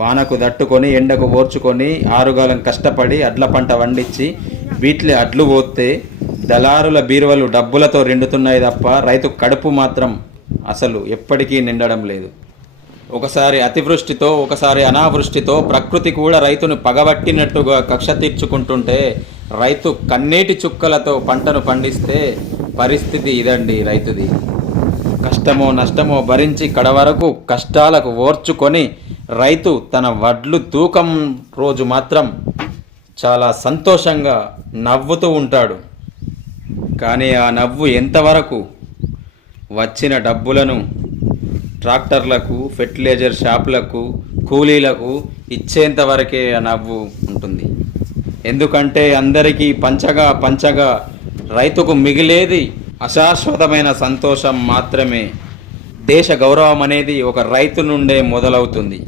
వానకు దట్టుకొని ఎండకు ఓర్చుకొని ఆరుగాలం కష్టపడి అడ్ల పంట వండించి వీటిలో అడ్లు పోతే దళారుల బీరువలు డబ్బులతో నిండుతున్నాయి తప్ప రైతు కడుపు మాత్రం అసలు ఎప్పటికీ నిండడం లేదు. ఒకసారి అతివృష్టితో ఒకసారి అనావృష్టితో ప్రకృతి కూడా రైతును పగబట్టినట్టుగా కక్ష తీర్చుకుంటుంటే రైతు కన్నీటి చుక్కలతో పంటను పండిస్తే పరిస్థితి ఇదండి రైతుది. కష్టమో నష్టమో భరించి కడవరకు కష్టాలకు ఓర్చుకొని రైతు తన వడ్లు తూకం రోజు మాత్రం చాలా సంతోషంగా నవ్వుతూ ఉంటాడు. కానీ ఆ నవ్వు ఎంతవరకు? వచ్చిన డబ్బులను ట్రాక్టర్లకు, ఫెర్టిలైజర్ షాపులకు, కూలీలకు ఇచ్చేంత వరకే ఆ నవ్వు ఉంటుంది. ఎందుకంటే అందరికీ పంచగా రైతుకు మిగిలేది అశాశ్వతమైన సంతోషం మాత్రమే. దేశ గౌరవం అనేది ఒక రైతు నుండే మొదలవుతుంది.